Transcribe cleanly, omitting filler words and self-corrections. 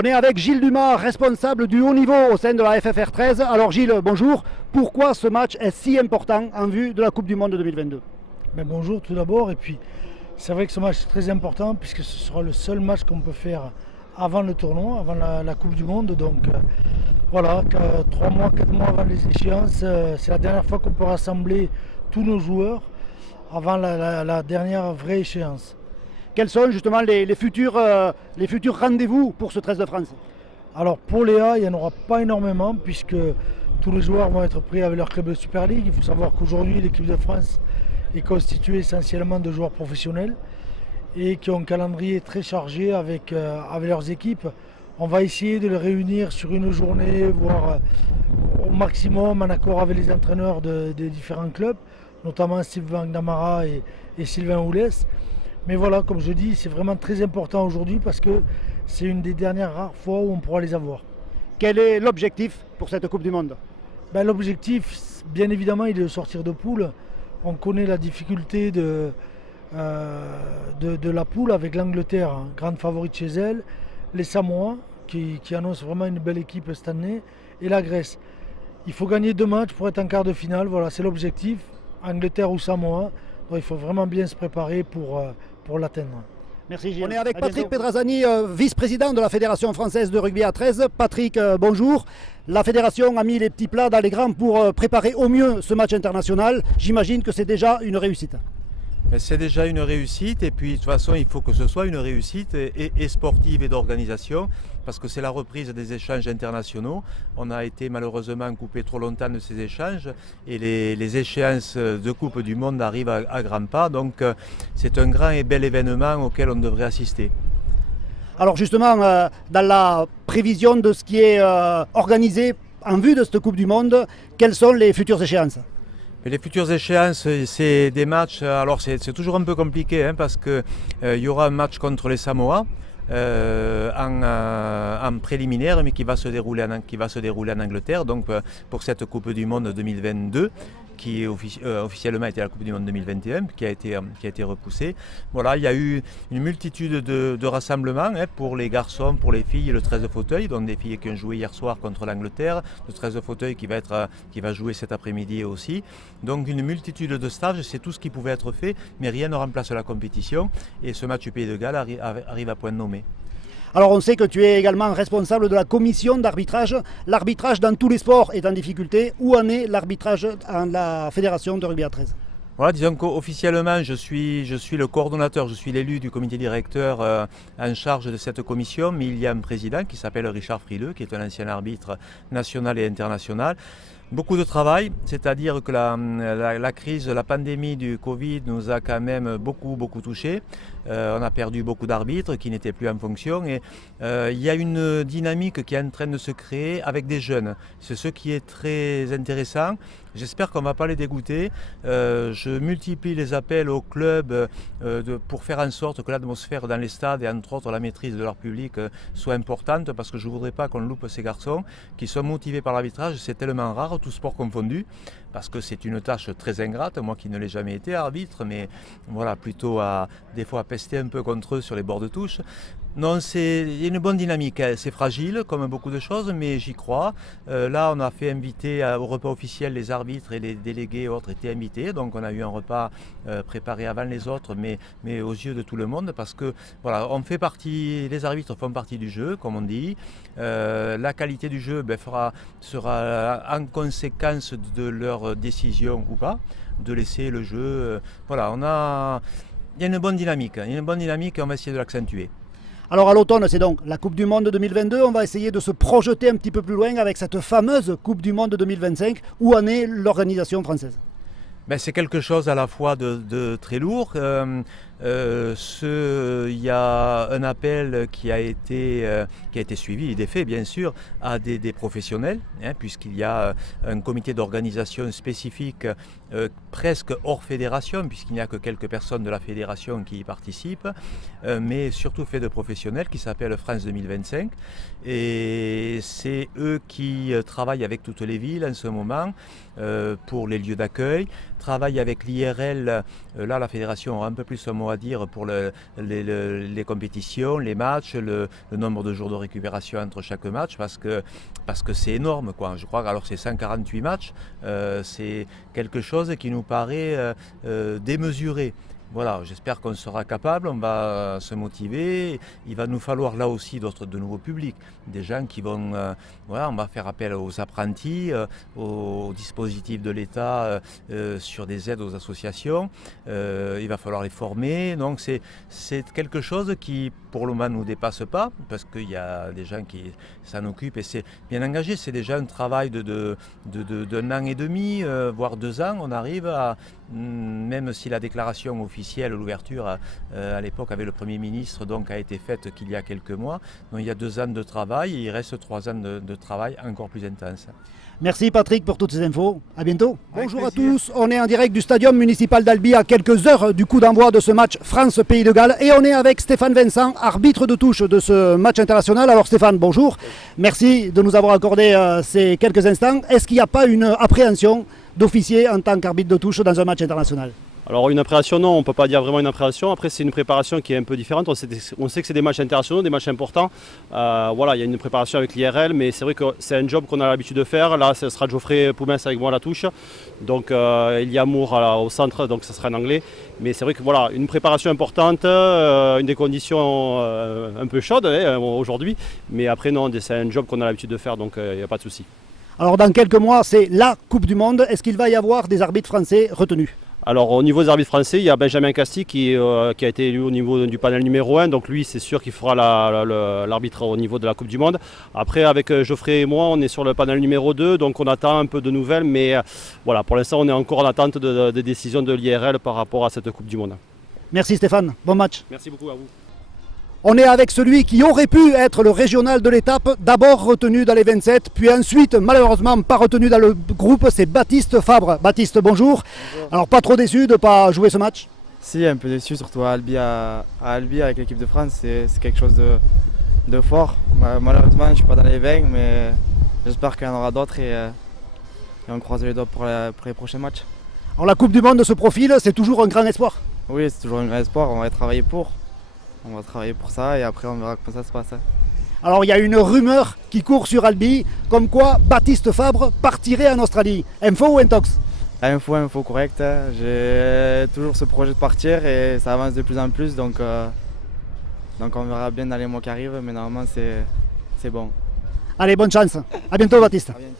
On est avec Gilles Dumas, responsable du haut niveau au sein de la FFR 13. Alors Gilles, bonjour. Pourquoi ce match est si important en vue de la Coupe du Monde 2022 ? Bonjour tout d'abord, et puis c'est vrai que ce match est très important puisque ce sera le seul match qu'on peut faire avant le tournoi, avant la Coupe du Monde. Donc voilà, 3 mois, 4 mois avant les échéances, c'est la dernière fois qu'on peut rassembler tous nos joueurs avant la dernière vraie échéance. Quels sont justement les futurs rendez-vous pour ce 13 de France ? Alors pour Léa, il n'y en aura pas énormément puisque tous les joueurs vont être pris avec leur club de Super League. Il faut savoir qu'aujourd'hui l'équipe de France est constituée essentiellement de joueurs professionnels et qui ont un calendrier très chargé avec leurs équipes. On va essayer de les réunir sur une journée, voire au maximum en accord avec les entraîneurs des différents clubs, notamment Sylvain Gnamara et Sylvain Oulès. Mais voilà, comme je dis, c'est vraiment très important aujourd'hui parce que c'est une des dernières rares fois où on pourra les avoir. Quel est l'objectif pour cette Coupe du Monde ? L'objectif, bien évidemment, il est de sortir de poule. On connaît la difficulté de la poule avec l'Angleterre, hein, grande favorite chez elle, les Samoa, qui annoncent vraiment une belle équipe cette année, et la Grèce. Il faut gagner 2 matchs pour être en quart de finale, voilà, c'est l'objectif, Angleterre ou Samoa. Donc il faut vraiment bien se préparer pour l'atteindre. Merci Gilles. On est avec Patrick Pedrazani, vice-président de la Fédération française de rugby à 13. Patrick, bonjour. La fédération a mis les petits plats dans les grands pour préparer au mieux ce match international. J'imagine que c'est déjà une réussite. C'est déjà une réussite et puis de toute façon il faut que ce soit une réussite et sportive et d'organisation parce que c'est la reprise des échanges internationaux. On a été malheureusement coupé trop longtemps de ces échanges et les échéances de Coupe du Monde arrivent à grands pas, donc c'est un grand et bel événement auquel on devrait assister. Alors justement, dans la prévision de ce qui est organisé en vue de cette Coupe du Monde, quelles sont les futures échéances ? Mais les futures échéances, c'est des matchs, alors c'est toujours un peu compliqué hein, parce qu'il y aura un match contre les Samoa en préliminaire mais qui va se dérouler en Angleterre donc, pour cette Coupe du Monde 2022 qui officiellement était la Coupe du Monde 2021, qui a été repoussée. Voilà, il y a eu une multitude de rassemblements hein, pour les garçons, pour les filles, le 13 fauteuil, donc des filles qui ont joué hier soir contre l'Angleterre, le 13 fauteuil qui va jouer cet après-midi aussi. Donc une multitude de stages, c'est tout ce qui pouvait être fait, mais rien ne remplace la compétition. Et ce match du Pays de Galles arrive à point nommé. Alors on sait que tu es également responsable de la commission d'arbitrage. L'arbitrage dans tous les sports est en difficulté. Où en est l'arbitrage à la Fédération de rugby à 13 ? Voilà, disons qu'officiellement je suis le coordonnateur, je suis l'élu du comité directeur en charge de cette commission, mais il y a un président qui s'appelle Richard Frileux, qui est un ancien arbitre national et international. Beaucoup de travail, c'est-à-dire que la crise, la pandémie du Covid nous a quand même beaucoup touchés. On a perdu beaucoup d'arbitres qui n'étaient plus en fonction et il y a une dynamique qui est en train de se créer avec des jeunes. C'est ce qui est très intéressant. J'espère qu'on ne va pas les dégoûter. Je multiplie les appels aux clubs pour faire en sorte que l'atmosphère dans les stades et entre autres la maîtrise de leur public soit importante parce que je ne voudrais pas qu'on loupe ces garçons qui sont motivés par l'arbitrage. C'est tellement rare, tout sport confondu, parce que c'est une tâche très ingrate. Moi qui ne l'ai jamais été arbitre, mais voilà, plutôt des fois à pester un peu contre eux sur les bords de touche. Non, il y a une bonne dynamique, c'est fragile comme beaucoup de choses, mais j'y crois. Là, on a fait inviter au repas officiel les arbitres et les délégués et autres étaient invités, donc on a eu un repas préparé avant les autres, mais aux yeux de tout le monde, parce que voilà, les arbitres font partie du jeu, comme on dit. La qualité du jeu sera en conséquence de leur décision ou pas, de laisser le jeu. Voilà, il y a une bonne dynamique, et on va essayer de l'accentuer. Alors à l'automne, c'est donc la Coupe du Monde 2022. On va essayer de se projeter un petit peu plus loin avec cette fameuse Coupe du Monde 2025. Où en est l'organisation française ? C'est quelque chose à la fois de très lourd. Il y a un appel qui a été suivi, il est fait bien sûr, à des professionnels, hein, puisqu'il y a un comité d'organisation spécifique presque hors fédération, puisqu'il n'y a que quelques personnes de la fédération qui y participent, mais surtout fait de professionnels qui s'appelle France 2025. Et c'est eux qui travaillent avec toutes les villes en ce moment pour les lieux d'accueil, travaillent avec l'IRL. Là, la fédération aura un peu plus un mot à dire pour les compétitions, les matchs, le nombre de jours de récupération entre chaque match, parce que c'est énorme, quoi. Je crois que alors c'est 148 matchs, c'est quelque chose qui nous paraît démesuré. Voilà, j'espère qu'on sera capable, on va se motiver. Il va nous falloir là aussi de nouveaux publics, des gens qui vont, on va faire appel aux apprentis, aux dispositifs de l'État sur des aides aux associations. Il va falloir les former, donc c'est quelque chose qui pour le moment ne nous dépasse pas, parce qu'il y a des gens qui s'en occupent et c'est bien engagé. C'est déjà un travail d'un an et demi, voire 2 ans. On arrive à, même si la déclaration officielle, l'ouverture à l'époque avec le Premier ministre donc, a été faite qu'il y a quelques mois, donc il y a 2 ans de travail et il reste 3 ans de travail encore plus intense. Merci Patrick pour toutes ces infos. À bientôt. Bonjour à tous. On est en direct du stadium municipal d'Albi à quelques heures du coup d'envoi de ce match France-Pays de Galles. Et on est avec Stéphane Vincent, arbitre de touche de ce match international. Alors Stéphane, bonjour. Merci de nous avoir accordé ces quelques instants. Est-ce qu'il n'y a pas une appréhension d'officier en tant qu'arbitre de touche dans un match international ? Alors une appréhension, non, on ne peut pas dire vraiment une appréhension. Après c'est une préparation qui est un peu différente. On sait que c'est des matchs internationaux, des matchs importants. Voilà, il y a une préparation avec l'IRL, mais c'est vrai que c'est un job qu'on a l'habitude de faire. Là, ce sera Geoffrey Poumens avec moi à la touche. Donc il y a Moore au centre, donc ce sera en anglais. Mais c'est vrai que voilà, une préparation importante, une des conditions un peu chaudes aujourd'hui. Mais après non, c'est un job qu'on a l'habitude de faire, donc il n'y a pas de souci. Alors dans quelques mois, c'est la Coupe du Monde. Est-ce qu'il va y avoir des arbitres français retenus ? Alors au niveau des arbitres français, il y a Benjamin Casti qui a été élu au niveau du panel numéro 1, donc lui c'est sûr qu'il fera l'arbitre au niveau de la Coupe du Monde. Après avec Geoffrey et moi on est sur le panel numéro 2, donc on attend un peu de nouvelles, mais voilà, pour l'instant on est encore en attente des décisions de l'IRL par rapport à cette Coupe du Monde. Merci Stéphane, bon match. Merci beaucoup à vous. On est avec celui qui aurait pu être le régional de l'étape, d'abord retenu dans les 27, puis ensuite malheureusement pas retenu dans le groupe, c'est Baptiste Fabre. Baptiste, bonjour. Alors pas trop déçu de ne pas jouer ce match ? Si, un peu déçu, surtout à Albi avec l'équipe de France, c'est quelque chose de fort. Malheureusement je ne suis pas dans les 20, mais j'espère qu'il y en aura d'autres et on croise les doigts pour les prochains matchs. Alors la Coupe du Monde se profile, c'est toujours un grand espoir ? Oui, c'est toujours un grand espoir, on va travailler pour. On va travailler pour ça et après on verra comment ça se passe. Alors il y a une rumeur qui court sur Albi, comme quoi Baptiste Fabre partirait en Australie. Info ou intox ? Info correct. J'ai toujours ce projet de partir et ça avance de plus en plus, donc on verra bien dans les mois qui arrivent, mais normalement c'est bon. Allez, bonne chance. À bientôt Baptiste. À bientôt.